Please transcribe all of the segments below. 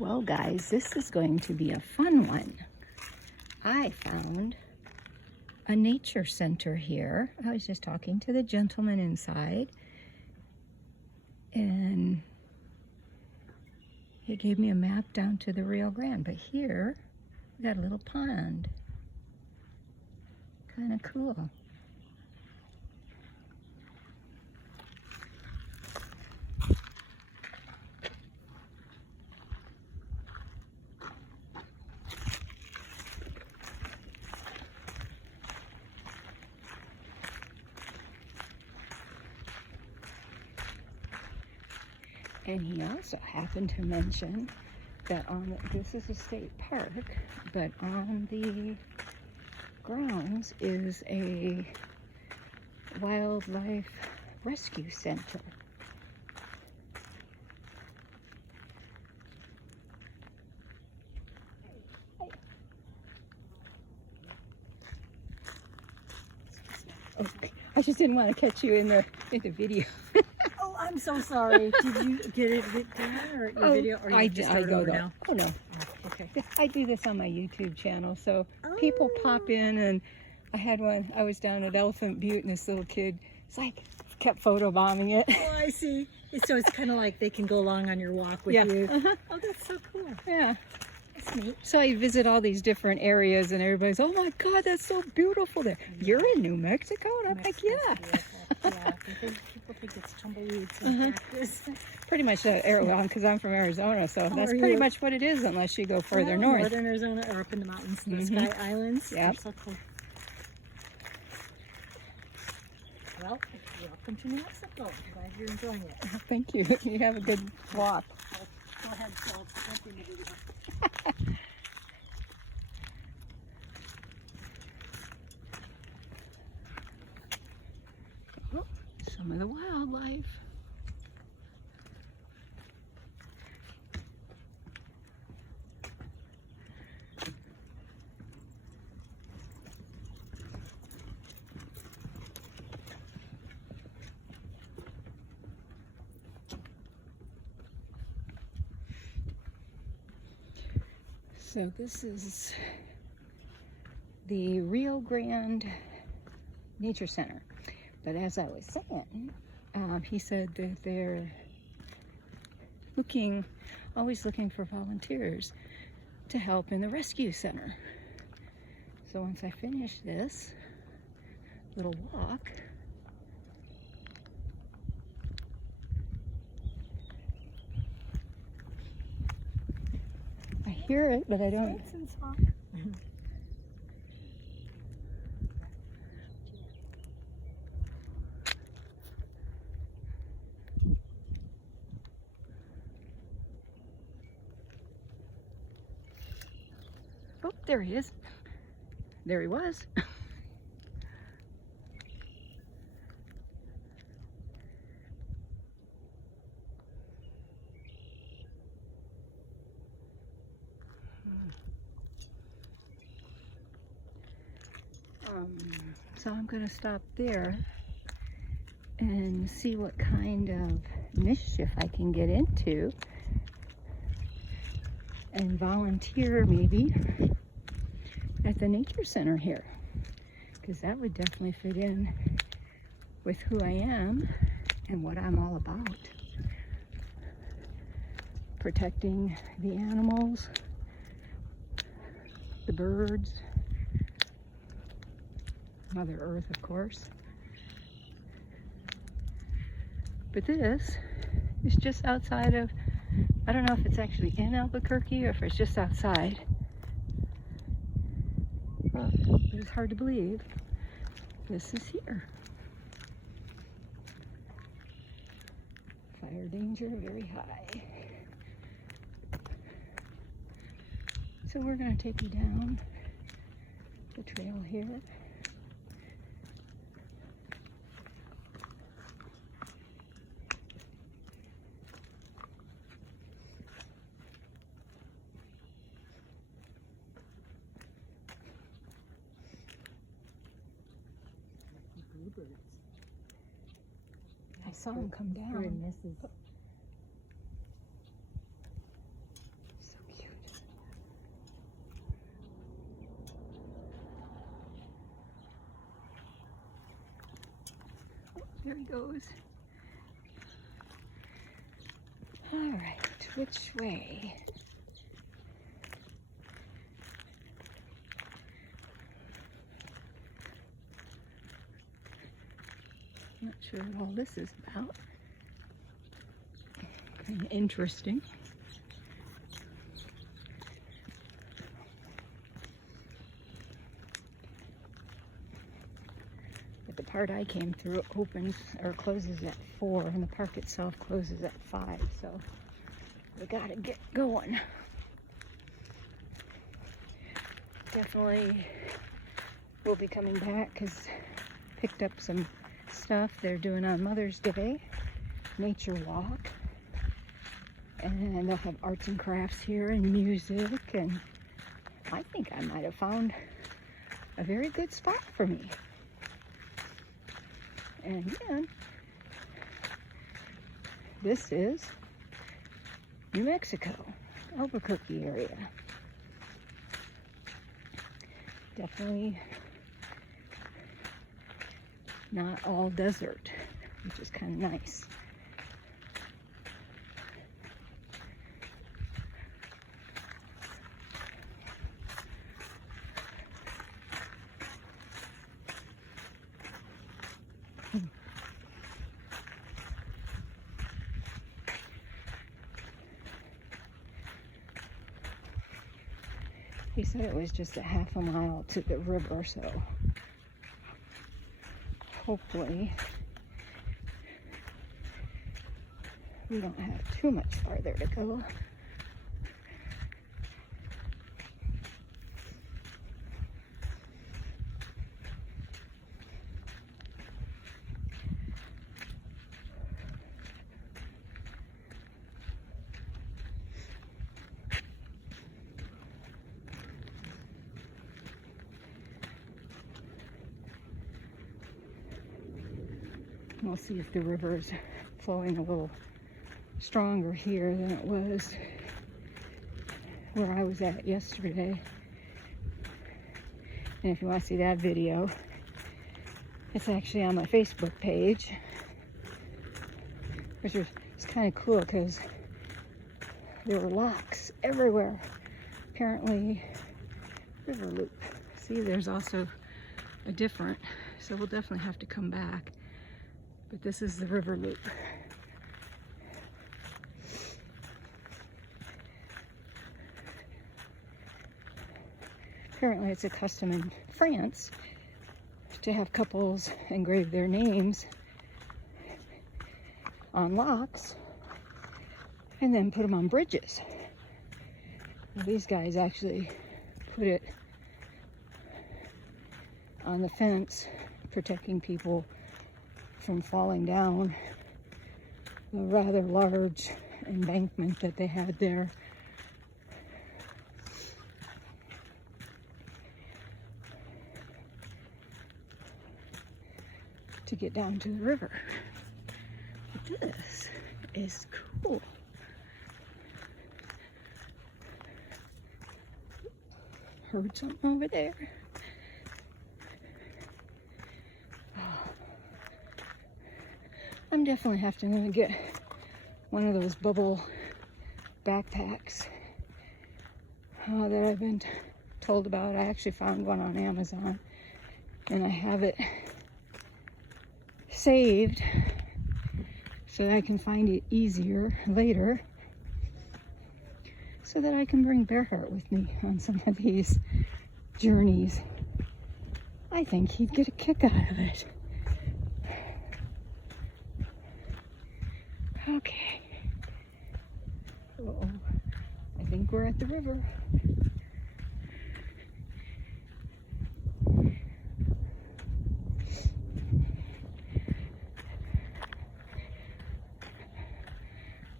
Well, guys, this is going to be a fun one. I found a nature center here. I was just talking to the gentleman inside, and he gave me a map down to the Rio Grande. But here, we got a little pond. Kind of cool. And he also happened to mention that this is a state park, but on the grounds is a wildlife rescue center. Oh, I just didn't want to catch you in the video. Oh, I'm so sorry. Did you get it down or your video? Or I you just start over now? Oh no. Oh, okay. I do this on my YouTube channel, so people pop in, and I had one. I was down at Elephant Butte, and this little kid, it's like, kept photobombing it. Oh, I see. So it's kind of like they can go along on your walk with you. Oh, that's so cool. Yeah. That's neat. So I visit all these different areas, and everybody's, oh my God, that's so beautiful there. Yeah. You're in New Mexico? And I'm like, yeah. Yeah, people think it's tumbleweeds and cactus. Pretty much that area, because I'm from Arizona, so that's pretty much what it is, unless you go further north. Northern Arizona, or up in the mountains and the Sky Islands. Yeah. So cool. Well, welcome to New Mexico. I'm glad you're enjoying it. Thank you. You have a good walk. Go ahead, Phil. Continue the video. Some of the wildlife. So this is the Rio Grande Nature Center. But as I was saying, he said that they're always looking for volunteers to help in the rescue center. So once I finish this little walk, I hear it, but I don't. Oh, there he is. There he was. So I'm going to stop there and see what kind of mischief I can get into and volunteer maybe at the nature center here, because that would definitely fit in with who I am and what I'm all about. Protecting the animals, the birds, Mother Earth, of course. But this is just outside of, I don't know if it's actually in Albuquerque or if it's just outside. But it's hard to believe this is here. Fire danger very high. So we're going to take you down the trail here. I saw him come down. Misses. So There he goes. All right, which way? Not sure what all this is about. Kind of interesting. But the part I came through opens or closes at 4, and the park itself closes at 5. So we gotta get going. Definitely will be coming back because picked up some stuff they're doing on Mother's Day, nature walk, and they'll have arts and crafts here and music, and I think I might have found a very good spot for me. And again, this is New Mexico, Albuquerque area. Definitely not all desert, which is kind of nice. He said it was just a half a mile to the river, so hopefully we don't have too much farther to go. We'll see if the river is flowing a little stronger here than it was where I was at yesterday. And if you want to see that video, it's actually on my Facebook page, which is kind of cool because there were locks everywhere. Apparently, river loop. See, there's also a different, so we'll definitely have to come back. But this is the river loop. Apparently it's a custom in France to have couples engrave their names on locks and then put them on bridges. Well, these guys actually put it on the fence, protecting people from falling down the rather large embankment that they had there. To get down to the river. But this is cool. Heard something over there. I'm definitely have to get one of those bubble backpacks that I've been told about. I actually found one on Amazon, and I have it saved so that I can find it easier later, so that I can bring Bearheart with me on some of these journeys. I think he'd get a kick out of it. Okay. Uh-oh. I think we're at the river.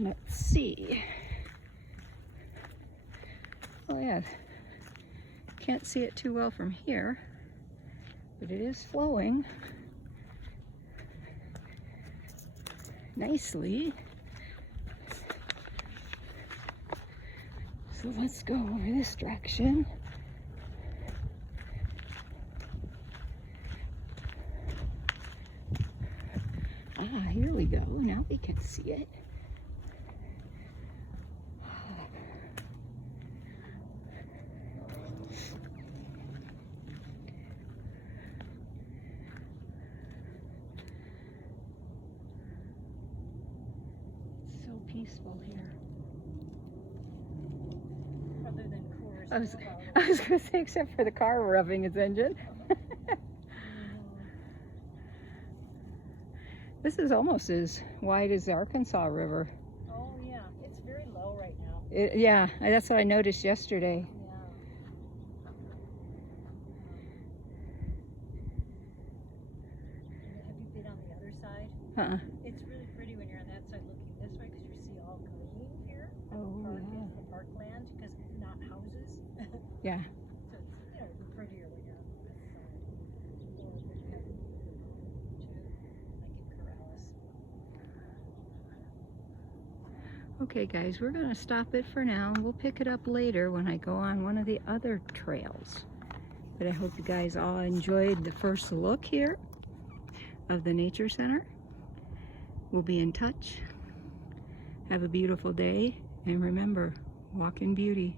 Let's see. Oh yeah, can't see it too well from here, but it is flowing nicely. So let's go over this direction. see it. It's so peaceful here. Other than Coors. I was going to say, except for the car rubbing its engine. This is almost as wide as the Arkansas River. Oh yeah, it's very low right now. Yeah, that's what I noticed yesterday. Yeah. Have you been on the other side? It's really pretty when you're on that side looking this way because you see all green here. Oh, yeah. The parkland, because not houses. Yeah. So it's, you know, prettier when you're on this side. Or when you have too, like in Corrales. Okay guys, we're going to stop it for now. We'll pick it up later when I go on one of the other trails. But I hope you guys all enjoyed the first look here of the Nature Center. We'll be in touch. Have a beautiful day, and remember, walk in beauty.